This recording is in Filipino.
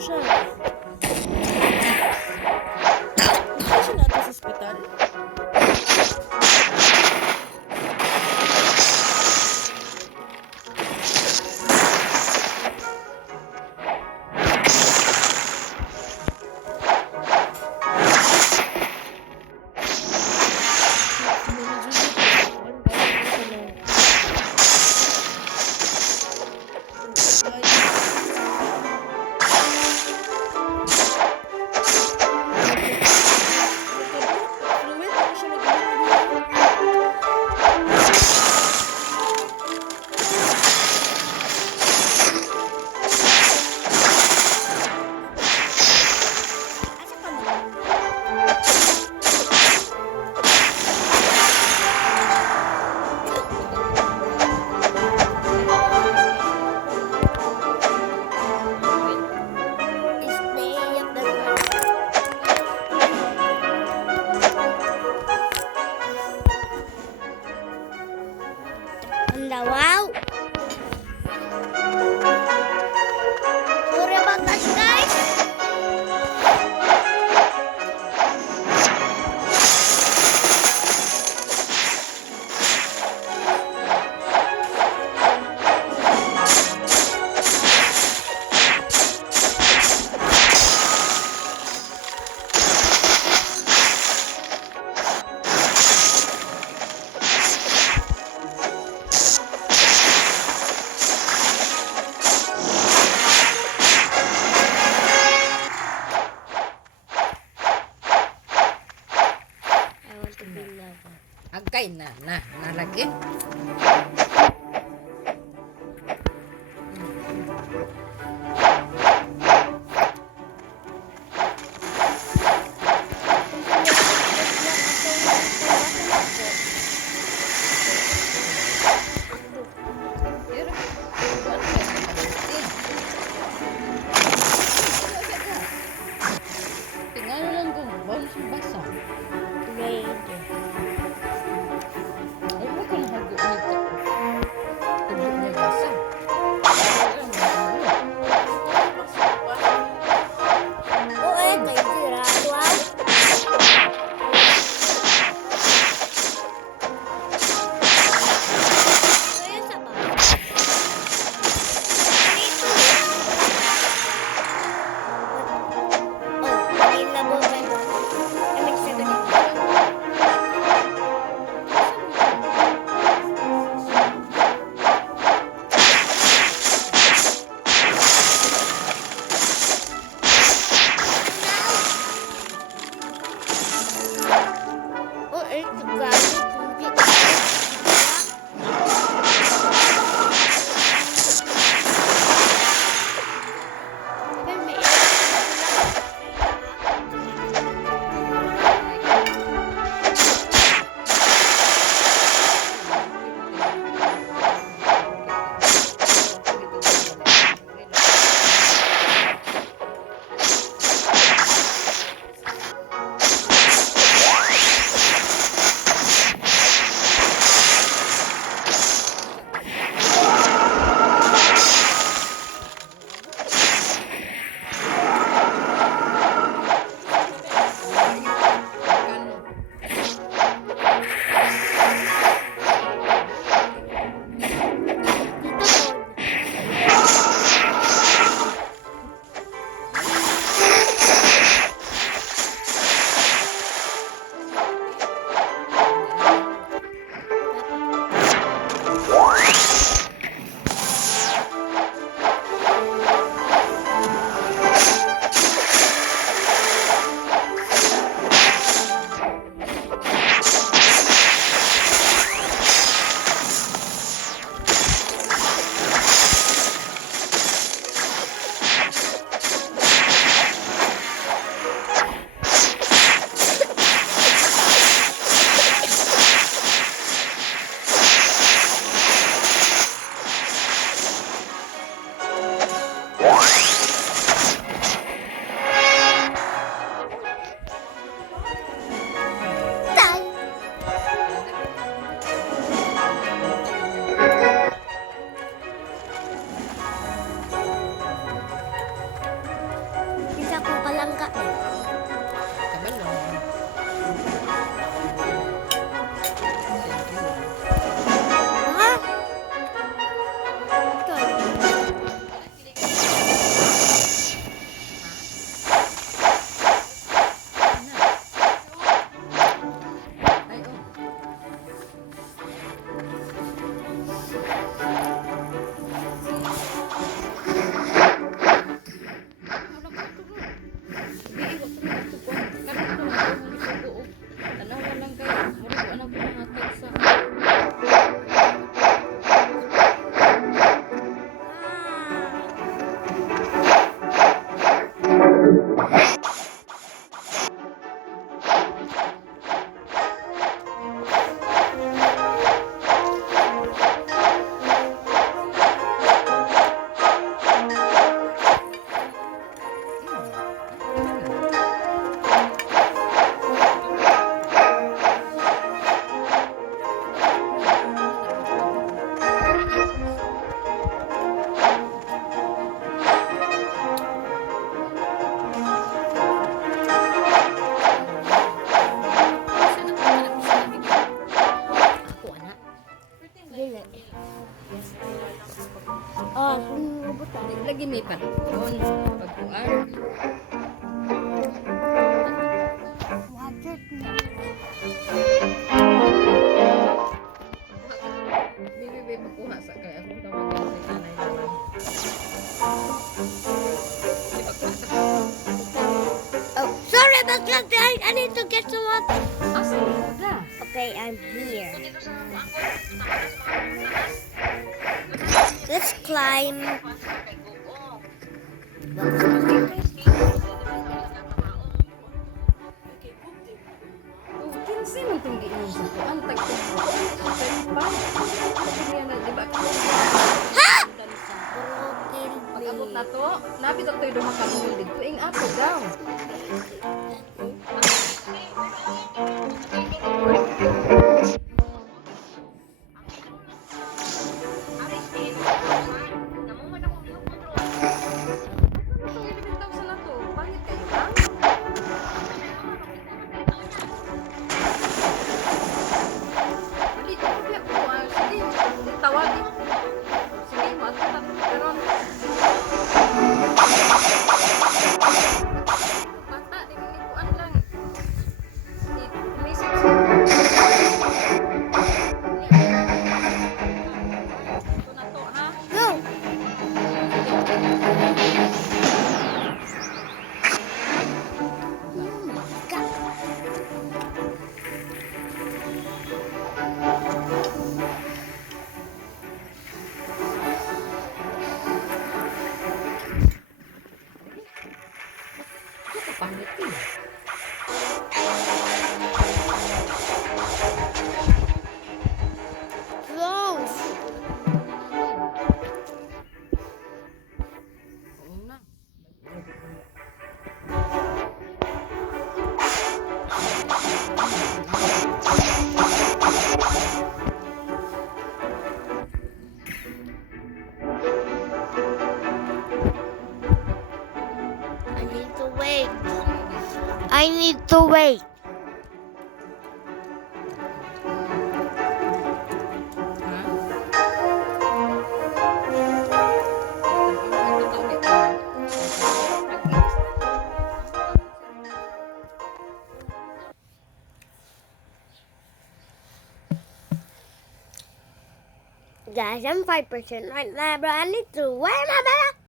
siya. Hindi siya natin sa ospital. Wow! Sorry about that, guys. I want to be lava. Agkay na nalagi. Tingnan lang kung bounce basa. Raid. Ano ka nahago nito? Bibi makuha sa kaya akong tawagan sa kanay naman. Di ba kuha sa Oh, sorry about that. I need to get some water. Asa na? Okay, I'm here. Let's climb. Oh, kinsa man tong giingon sa ko? Ang tagtubo. Pa. Kaya na, di ba? Broken Pag-abot me. na to, napit ang tayo duha ka mulig. Tuing ato daw. Itong 11,000 na to, pangit kayo ba? Dito ko kaya po, sige, tawagin. Sige, matatat karon. Bata, di mo ikuan lang. I-message ko. Ito na to, ha? No. Ito pangit eh. Close. Oo na. I need to wait. I need to wait. Ha? Guys, I'm 5% right now, but I need to wait a minute.